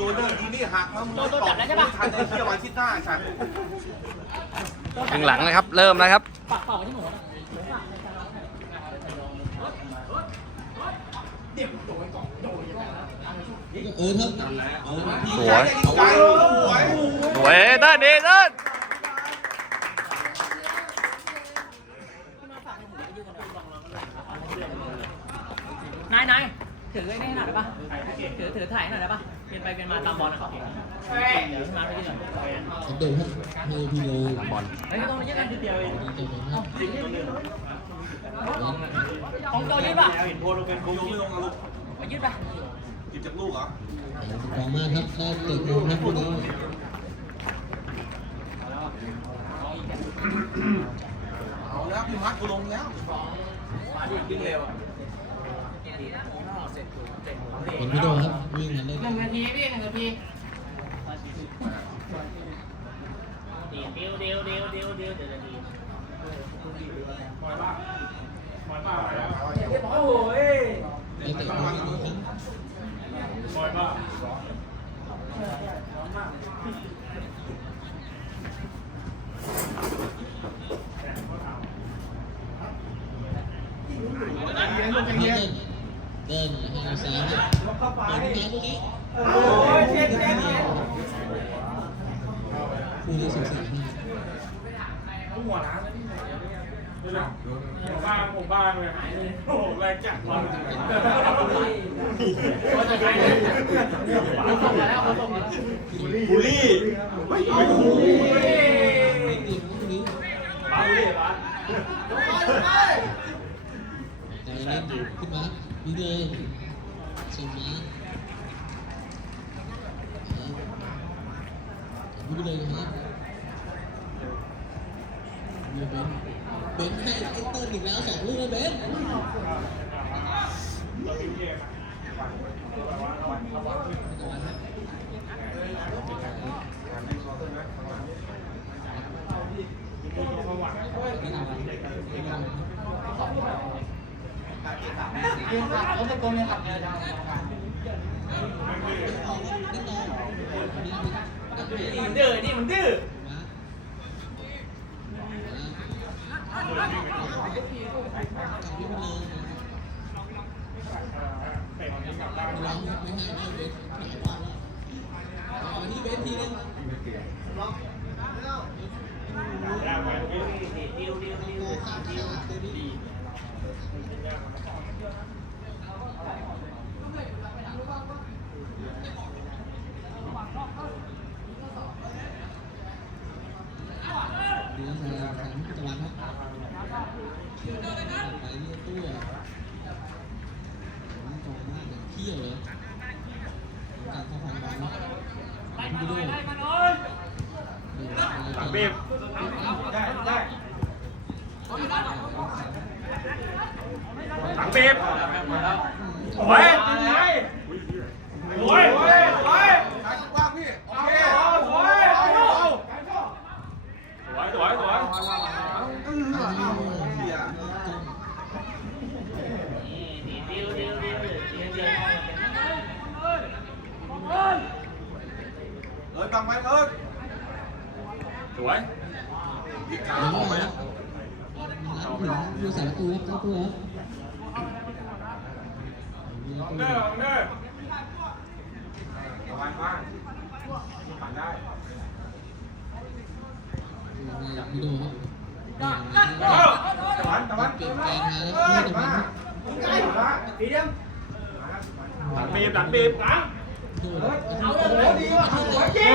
ดนเรื่องนี้นี่หักแล้วมึงโดนโดนจับแล้วใช่ปะทันไอ้เที่ยววันที่หน้าฉันครึ่งหลังนะครับ เริ่มแล้วครับปากเป่าที่หมูนะเออครับเออพี่สวยใจสวยสวยเต้นดีเต้นนายนายถือไอ้นี่หน่อยได้ปะถือถือถ่ายหน่อยได้ปะ เปลี่ยนไปเปลี่ยนมาตามบอลนะครับเดี๋ยวมาไปที่หน่อยเขาเดินครับให้พี่โลบอลเฮ้ยต้องมาเยอะกันทีเดียวเองจะมาครับของโตยืดป่ะเห็นโพลงเป็นโพลงไม่ลงอะลูกมายืดป่ะหยิบจากลูกเหรอขอบมากครับได้เตะมุมครับพี่โลเอาแล้วพี่มัดกูลงแล้ววิ่งเร็ว เป็นพี่โลครับวิ่งกันได้หนึ่งนาทีพี่หนึ่งนาทีเดียวเดียวเดียวเดียวเดียวเดียวนาทีได้เตะมุมครับเดินเดินให้เราซ้ายครั บเปิดงานลูกนี้คู่นี้สุดสายมากผมบ้างผมบ้างเลยโอ้โหแรงจัดวันบูลลี่แต่เล่นอยู่ขึ้นมานี่เลย ส่งมาพูดเลยครับเบนเบนให้ไอ้เติ้ลอีกแล้วสองลูกนะเบน มันดื้อนี่มันดื้อร้องไม่ให้ได้เบนหลายวันแล้อาที่เบนทีนึงดิวดิวดิว ขาดขาดตัวนี้ เดือนสามสามตะวันครับไปเยี่ยตัวผมกองมากเลยเที่ยวเลยการเข้าพันบอลไปดูด้วย หลังบีบหลัง บีบโอ้ยโอ้ยโอ้ยโอ้ยว่างพี่โอเคสวยสวยสวยเฮียดิวดิวดิวดิวดิวเอิร์ดบังไว้เอิร์ดสวยอีกาแล้วอก็อกไปรับแล้วรับถึงดูสายประตูครับตัวครับ เด้อเด้อระวังบ้าผ่านได้วิดีโอครับตะวันตะวันเปลี่ยนแปลงมาแล้วที่ตะวันครับหลังบีบหลังบีบหลังโดนเอาเลยดีว่ะยิง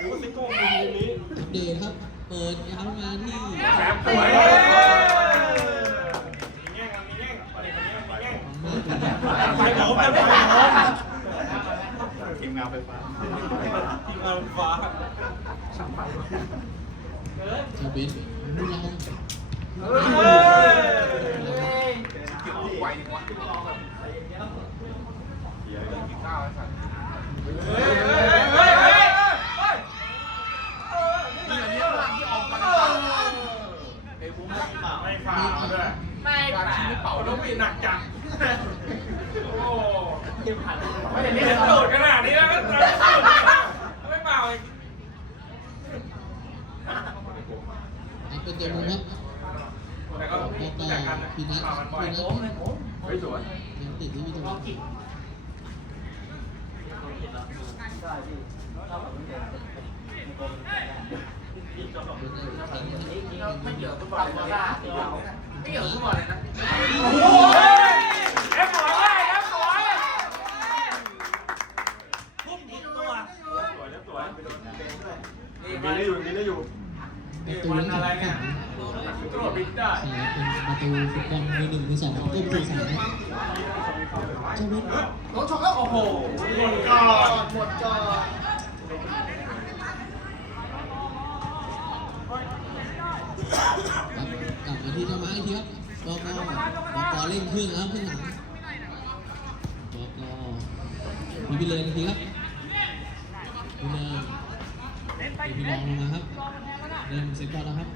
ดูสิโก้มุมนี้ อัปเดตครับ เปิดยาวมาที่ แซมสวยมีแง่งมีแง่งมีแง่งมีแง่งมากเลยไฟผมเป็นไฟผมทีมงานไฟฟ้าทีมงานไฟฟ้าเจ้าเบนดูเราเก็บลูกไวดีกว่าเฮียกินข้าวไอ้สัตว์เฮ้ยเฮ้ยเฮ้ยเฮ้ยนี่อันนี้พลังที่ออกมาเอ้บุ้ม ไม่ฟาวด้วย ม ไม่ การชี้ไม่เป่า เอา แล้ แล้ว ว ไม่ มีหนักจังโอ้ ไม่ได้ นี่ เล่น โดดขนาดนี้แล้วก็ไม่เป่าอีก นับเป็นตัวมุมครับ แต่ก็ แล้วก็ จากกัน พี่นัท เป่ามันบ่อย พี่นัท เฮ้ยสวย ยังติดที่พี่ตะวัน ไม่เกี่ยวกับฟุตบอลเลยนะไม่เกี่ยวกับฟุตบอลเลยนะโอ้ยเอฟสวยเลยเอฟสวยพุ่งยิงตัวสวยสวยมีได้อยู่มีได้อยู่ประตูทั้งสองฝั่งตรวจบิดได้ใช่เป็นประตูฟุตบอลมือหนึ่งมือสองก้มมือสามเจ้าวิทย์น้องชมแล้วโอ้โหหมดก่อนหมดก่อน กลับมาที่เจ้าไม้อีกทีครับบกบกเร่งเครื่องแล้วเครื่องหลังบอกกมีพี่เลนอีกทีครับพี่เลนพี่ลองลงมาครับเล่นเซฟบอลแล้วครับ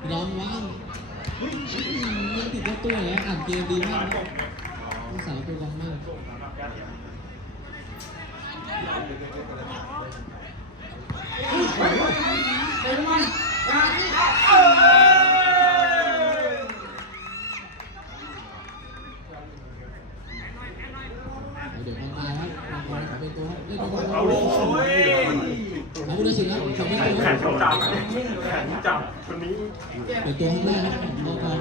พี่ลองว่างยังติดตัวตัวแล้วอ่านเกมดีมากผู้สาวตัวบอลมากเดี๋ ยวบอลตายครับบอลขอเป็นตัวครับเล่นบอลเอาลูกโอ้ยเอาผู้ตัดสินครับขอเป็นแขตัวนครับจับแขนจับคนนี้เป็นตัวข้างหน้าครับบอลบอล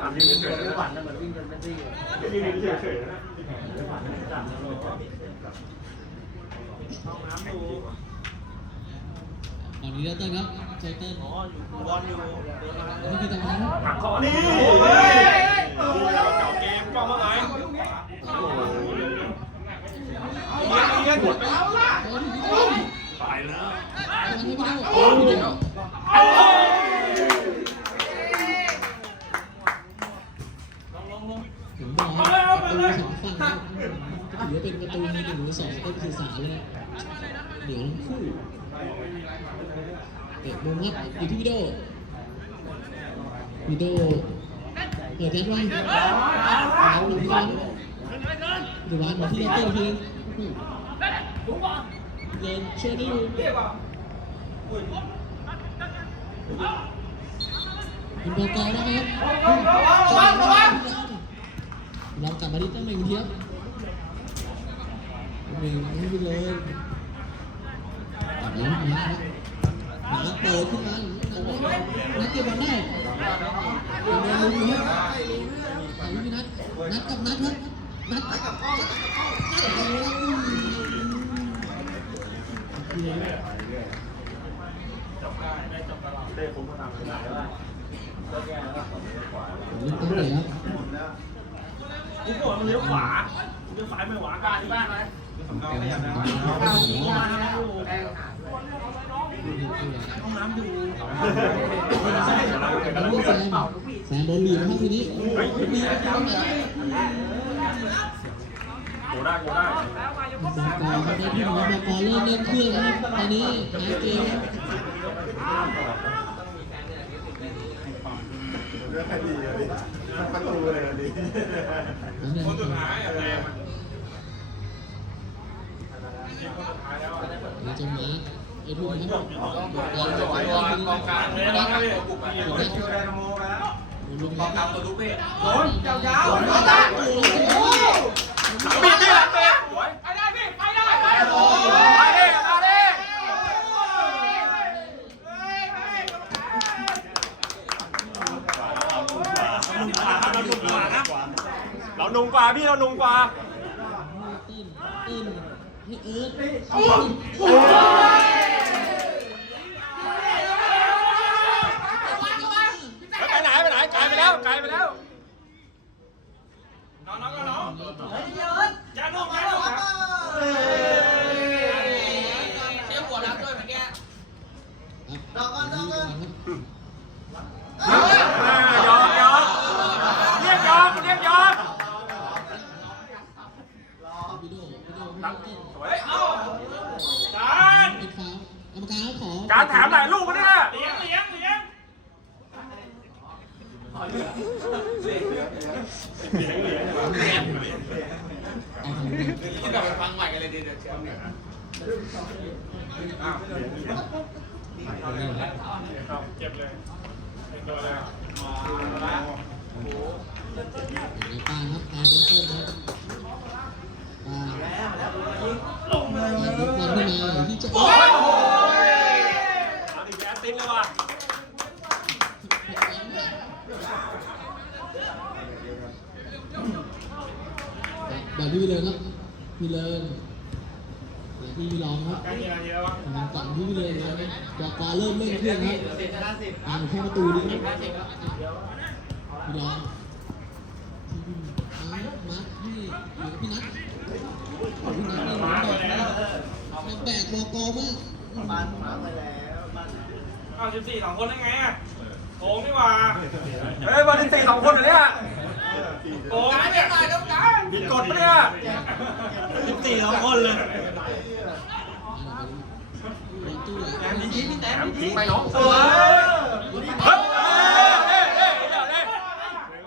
ทำยืนเฉยๆฝันนะเหมือนวิ่งกันไม่ได้ยืนเฉยๆนะตอน นี้เต้นครับเจเต้นอ๋ออยู่บอลอยู่เดินมานี่คือตะวันครับหักคอนี่โอ้ยเก่าเกมกล้องเมื่อไหร่โอ้โหเลี้ยงหมดแล้วล่ะโอ้ยพี่ต้นตายแล้วตอนนี้พี่ต้นโอ้ยพี่ต้นโอ้ยผมบอกประตูสองฝั่งถือว่าเป็นประตูมีหนึ่งหรือสองก็คือสามเลยนะเดี๋ยวคู่ เตะมุมครับอยู่ที่วิโอวิโอเปิดแดนไว้เอาลงที่ร้านเดี๋ยวร้านมาที่เต้นทีนเดินช่วยได้อยู่เป็นบอลเก่านะครับเรากลับมาที่ตั้งหนึ่งทีครับหนึ่งให้ไปเลยตัดแล้วนะครับนัดเปิดขึ้นมานัดเก็บบอลได้เป็นบอลลุ้นครับแต่ไม่มีนัดนัดกับนัดครับนัดกับกล้องนัดกับกล้องนัดเต้ผมก็ตามไม่ได้แล้วเล่นตั้งแต่ครับกูบอกมันเลี้ยวขวาเลี้ยวซ้ายไม่หวาการที่บ้านไหม ห้องน้ำอยู่แล้วลูกแซมแซมโดนหลีบนะครับทีนี้หลีบครับโกได้โกได้บอลกอครับได้ที่หนึ่งบอลกอเริ่มเล่นเครื่องครับตอนนี้หาเกมประตูเลยดิแล้วเนี่ยคนสุดท้ายอะไลจะไหวบอลกองกลางเลยนะบุกไปอยู่ที่ไดนาโมแล้วลุงกองกลางตัวลูกเป้โดนยาวๆโดนหแล้วลังบีบนี่หลังเตะสวยไปได้พี่ไปได้ไปได้ไปได้มาดิเรานุ่มกว่าพี่เรานุ่มกว่าตื้นตื้นให้เอิร์ธไป เจ็บเลยเป็นตัวเลยในปาครับปานบนเส้นครับปานปานยกบอลขึ้นมาที่จะโอ้ยเอาดิแอสซิสเลยว่ะบอลที่พี่เลินครับพี่เลินที่ พี่ลองครับใกล้มีอะไรเยอะวะทางฝั่งที่เลินครับบอกกาเริ่มเล่นเครื่องครับตามเข้าประตูดีครับพี่ลองมามาที่เหลือพี่นัทพี่นัทนี่มาแบกแบกบอกกมากอ้าวสิบสี่สองคนได้ไงอะโกงนี่หว่าเฮ้ยวันที่สี่สองคนเหรอเนี่ยโกงเนี่ยผิดกฎปะเนี่ยสิบสี่สองคนเลย ตู้แหละทิ้งไปน้องเฮ้ยเฮ้ยเฮ้ยเฮ้ยเดี๋ยวเลย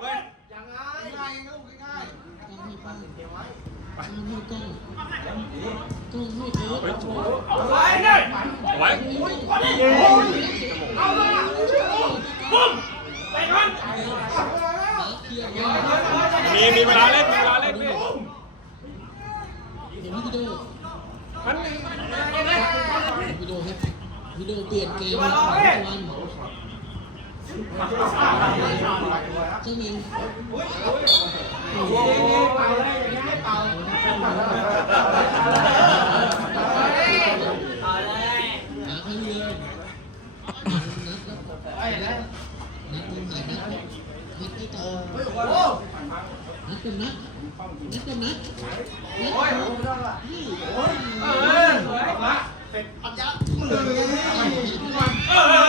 เว้ยยังไงง่ายลูกง่ายต้องให้ป้าต้องให้กล้องกล้องให้เอิร์ธไว้เนี่ยไว้ปุ้มไปก่อนเคลียร์มีมีเวลาเล่นมีเวลาเล่นพี่เห็นพี่โดมันพี่โดครับ พี่โดเปลี่ยนเกมมาของตะวันเจ้ามิวโอ้โหหาใครเลยนัดครับนัดต้องหานัดนัดไม่ต่อนัดเป็นนัดนัดเป็นนัดนัดเเออ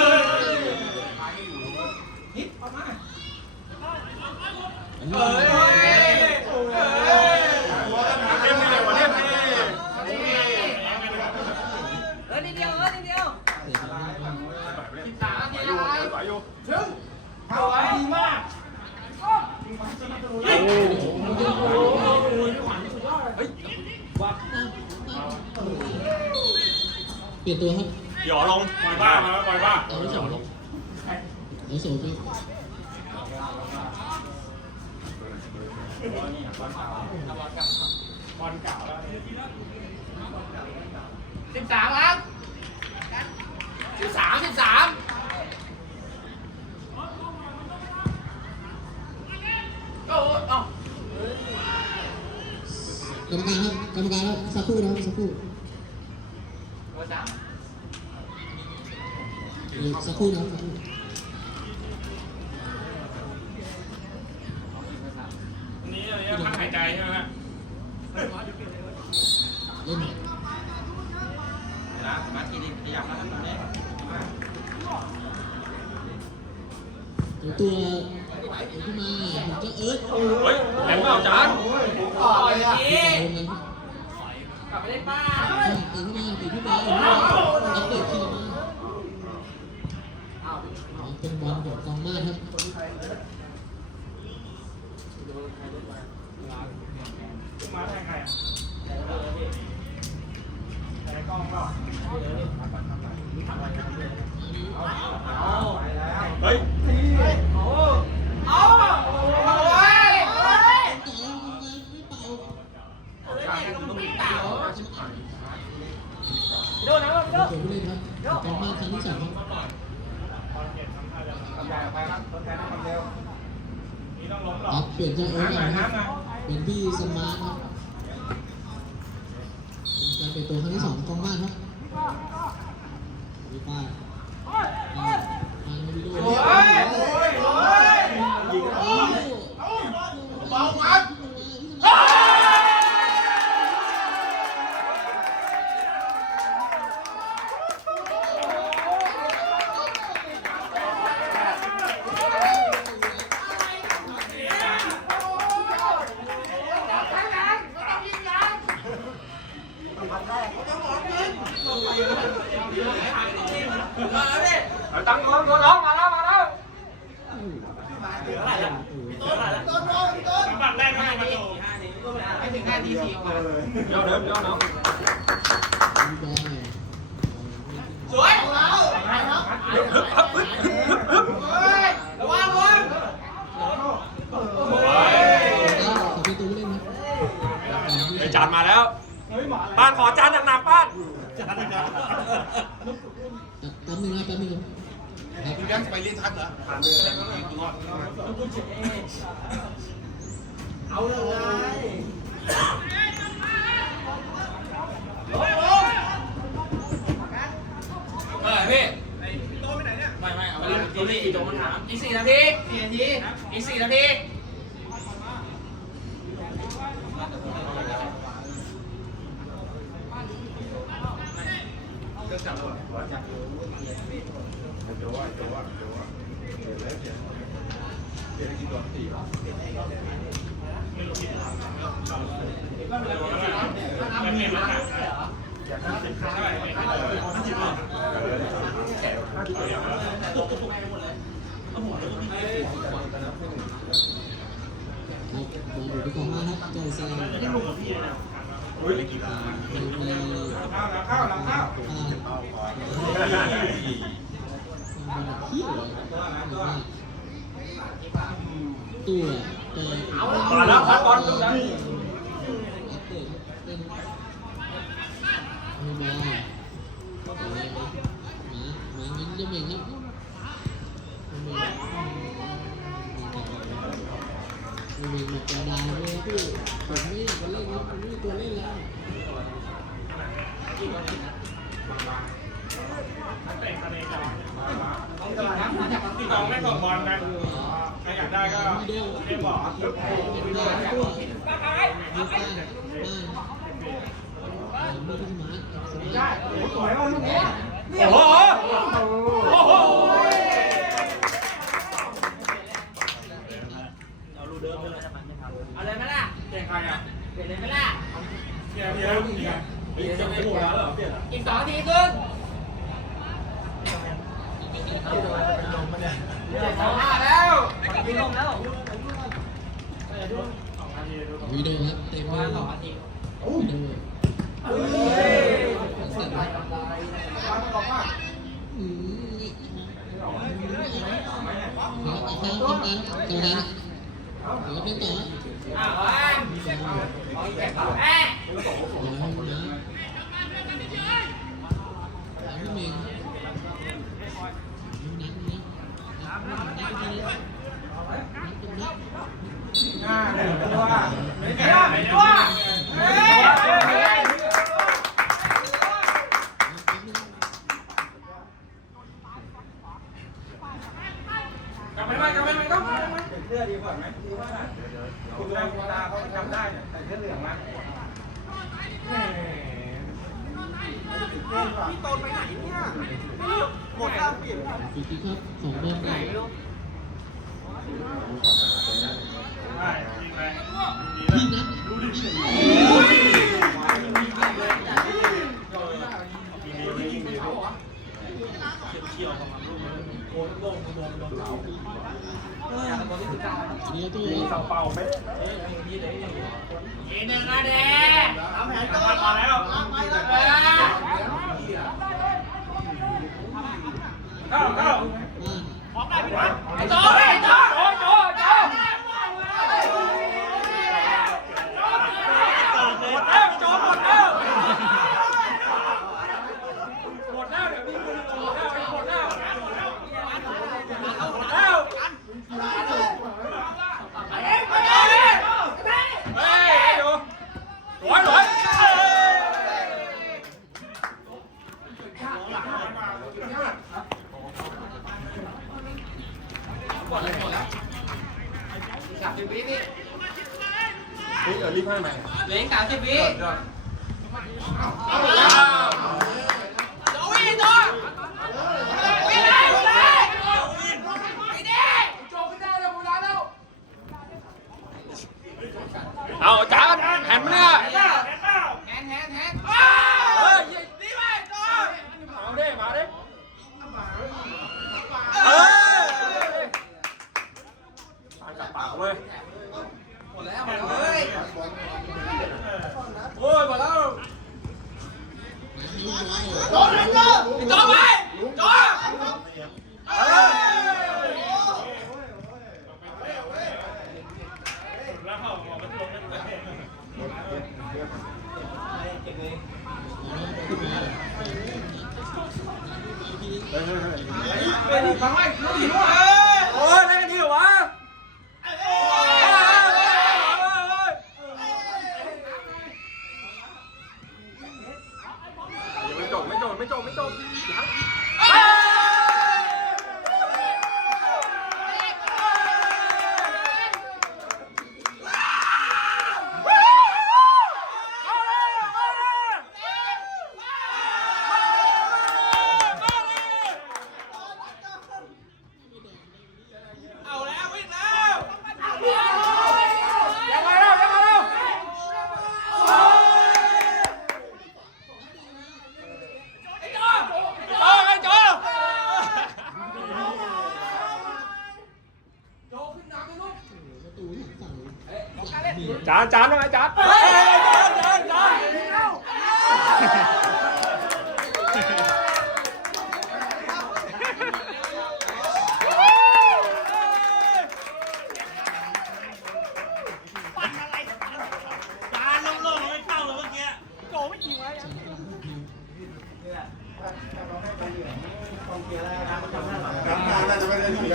สิบสามครับสิบสามสิบสามก็เอ้ากรรมการครับกรรมการครับสักครู่นะครับสักครู่เบอร์สามเดี๋ยวสักครู่นะครับสักครู่ อันนี้อะไรนะพักหายใจใช่ไหมฮะ เล่น นะมาทีนี้ขยับแล้วครับเนี่ย เดี๋ยวตัวเดี๋ยวขึ้นมาผมจะเอิร์ธ เฮ้ยแหลมเปล่าจาน ต่อเลย พี่ นี่ ต่อลงมา กลับไปเล่นป้า เติขึ้นมาติดขึ้นมาเติขึ้นมาอัปเดตขึ้นมาเป็นบอลของกองมาครับ มาแทงใครอะแทงกล้องเปล่าเฮ้ย เอาเอาไว้ ต่อลงมาไม่เป่า โดนนะโดน เดี๋ยวผู้เล่นครับกองมาครั้งที่สองครับ นี่ต้องล้มหรอ ครับเปลี่ยนเจ้าเอิร์ธก่อนครับเป็นพี่สมาร์ทครับเป็นการเปลี่ยนตัวครั้งที่สองของกองมาครับมีป้ายป้ายป้ายวิดีโอ เบามัน เอาตังค์ตัวตัวน้องมาแล้วมาแล้วบัตรแรกไม่ให้มาดูไม่ถึงนาทีดีซีออกมาเดี๋ยวเดี๋ยวเดี๋ยวเดี๋ยวมีบอยสวยแล้วระวังระวังขอเป็นตัวเล่นนะไอจานมาแล้วป้านขอจานหนักๆป้านแป๊ บนึงนะแป๊บนึงครับพี่แบงค์จะไปเรียนทันเหรอเอาเลยเมื่อไหร่พี่ไม่ไม่เอาไปเลยตัวนี้ตัวมันถามอีกสี่นาทีสี่นาทีอีกสี่นาที ครับบอลอยู่ที่กองห้าครับเจ้าแซงไม่ลงกับพี่นะโอ้ยกี่ตาเป็นในข้าวข้าวข้าวอ่าขี้เหรอตัวเปิดเอามาแล้วพัดบอลดูนะเปิดเป็นไม่บอลหมาหมามันจะเหม่งครับเหม่งเห ม่งหมดกระดาษเลยพี่ผมไม่กจะเล่นครับผมไม่ตัวเล่นแล้วพี่องไม่ส่งบอลนะใครอยากได้ก็เล่บอลเป็นดาวตัวมีป้าบ้านบ้านมีพี่มาร์คสบายโอ้โหโอ้โห เอาเลยไหมล่ะ เก่งใครอะ เป ลี่ยนเลยไหมล่ะเพียร์เพียร์เพียร์เพียร์จะไม่หมดแล้วเหรอเปลี่ยนอะอีกสองนาทีครึ่งเจ็ดสองห้าแล้วกินลมแล้ววิดีโอครับเต็มประเลมาณยสองนาทีวิดีโอเฮ้ยสั่นอืมครับเอาเข้าต้องการตรงนั้นเดี๋ยวเป็นต่ออ้าว อันเอ๊ะเดี๋ยวนะแล้วพี่เมงนัดนัดนัดนัดนัด อ่าเดี๋ยวตัวไม่ เดี๋ แก่ ยว ไม่ ตั ตัว ว เฮ้ยเฮ้ย กลับไปไหมกลับไปไหมก็เสื้อดีกว่าไหมดีกว่าคุณตาคุณตาเขาจำได้เนี่ยใส่เสื้อเหลืองนะ พี่โตนไปไหนเนี่ยหมดตามเปลี่ยนปีกีครับสองบอลไหนก่อนลูกใช่จริงเลยพี่นั ดเดี๋ยวตัวเป่าไปอีกหนึ่งนาทีทำแผนก่อนมาแล้วไปแล้วเข้าเข้าบ้านไอ้โจ้ไอ้โจ้โจ้โจ้โจ้ หมดแล้วโจหมดแล้วหมดแล้วเดี๋ยวพี่หมดแล้วหมดแล้วหมดแล้ว ไปเองไปเอง เฮ้ยดูร้อยร้อย สามสิบวิพี่ เฮ้ยเออรีบให้ใหม่ เหลืออีกสามสิบวิโจ้วิ่งโจ้วิ่งเลยวิ่งเลยวิ่งดิโจ้ไม่ได้แล้วกูได้แล้ว เอาจานแผ่นเนี่ย แฮนแฮนแฮน เฮ้ย นี่ไปโจ้ มาดิมาดิเฮ้ยปากจับปากเว้ย หมดแล้วหมดแล้วเฮ้ย โ